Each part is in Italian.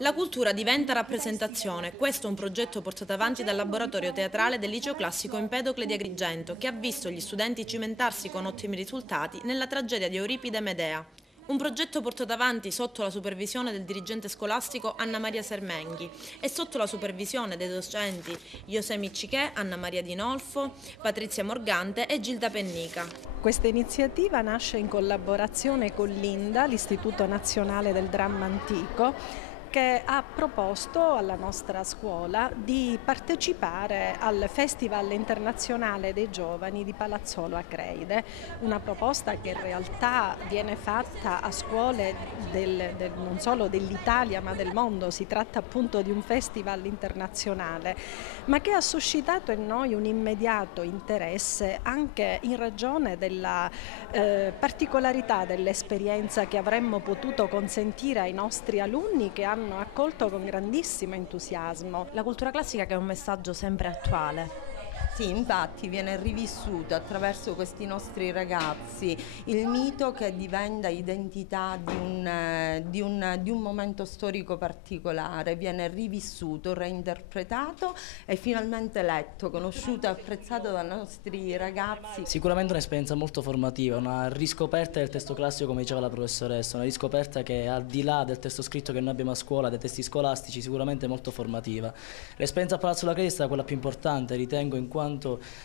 La cultura diventa rappresentazione, questo è un progetto portato avanti dal laboratorio teatrale del Liceo Classico Empedocle di Agrigento, che ha visto gli studenti cimentarsi con ottimi risultati nella tragedia di Euripide e Medea. Un progetto portato avanti sotto la supervisione del dirigente scolastico Anna Maria Sermenghi e sotto la supervisione dei docenti José Miccichè, Anna Maria Dinolfo, Patrizia Morgante e Gilda Pennica. Questa iniziativa nasce in collaborazione con l'INDA, l'Istituto Nazionale del Dramma Antico, che ha proposto alla nostra scuola di partecipare al Festival Internazionale dei Giovani di Palazzolo Acreide, una proposta che in realtà viene fatta a scuole non solo dell'Italia ma del mondo. Si tratta appunto di un festival internazionale, ma che ha suscitato in noi un immediato interesse anche in ragione della particolarità dell'esperienza che avremmo potuto consentire ai nostri alunni, che hanno accolto con grandissimo entusiasmo. La cultura classica che è un messaggio sempre attuale. Sì, infatti viene rivissuto attraverso questi nostri ragazzi il mito che diventa identità di un momento storico particolare, viene rivissuto, reinterpretato e finalmente letto, conosciuto e apprezzato dai nostri ragazzi. Sicuramente un'esperienza molto formativa, una riscoperta del testo classico, come diceva la professoressa, una riscoperta che al di là del testo scritto che noi abbiamo a scuola, dei testi scolastici, sicuramente molto formativa. L'esperienza a Palazzo La Credi è stata quella più importante, ritengo, in quanto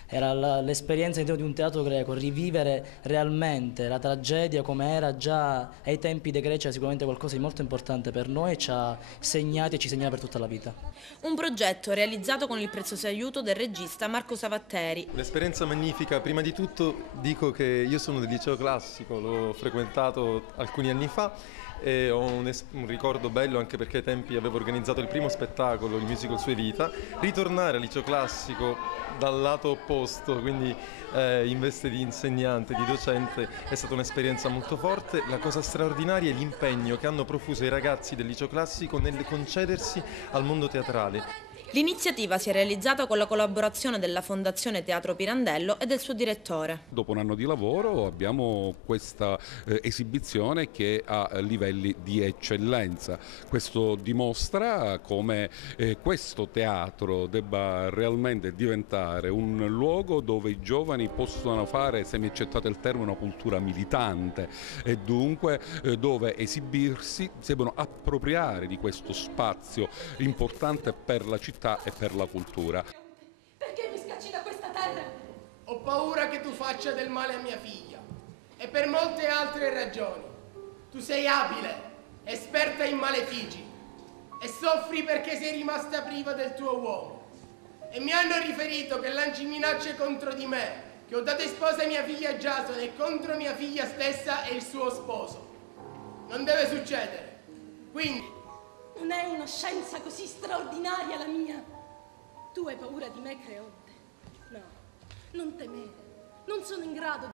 era l'esperienza di un teatro greco, rivivere realmente la tragedia come era già ai tempi dei Greci, è sicuramente qualcosa di molto importante per noi e ci ha segnati e ci segnerà per tutta la vita. Un progetto realizzato con il prezioso aiuto del regista Marco Savatteri. Un'esperienza magnifica. Prima di tutto dico che io sono del liceo classico, l'ho frequentato alcuni anni fa e ho un ricordo bello anche perché ai tempi avevo organizzato il primo spettacolo, il musical Sue Vita. Ritornare al liceo classico dal lato opposto, quindi in veste di insegnante, di docente, è stata un'esperienza molto forte. La cosa straordinaria è l'impegno che hanno profuso i ragazzi del liceo classico nel concedersi al mondo teatrale. L'iniziativa si è realizzata con la collaborazione della Fondazione Teatro Pirandello e del suo direttore. Dopo un anno di lavoro abbiamo questa esibizione che ha livelli di eccellenza. Questo dimostra come questo teatro debba realmente diventare un luogo dove i giovani possono fare, se mi accettate il termine, una cultura militante e dunque dove esibirsi, si devono appropriare di questo spazio importante per la città e per la cultura. Perché mi scacci da questa terra? Ho paura che tu faccia del male a mia figlia e per molte altre ragioni. Tu sei abile, esperta in malefigi e soffri perché sei rimasta priva del tuo uomo. E mi hanno riferito che lanci minacce contro di me, che ho dato in sposa mia figlia Jason e contro mia figlia stessa e il suo sposo. Non deve succedere. Quindi non è una scienza così straordinaria la mia. Tu hai paura di me, Creonte? No, non temere. Non sono in grado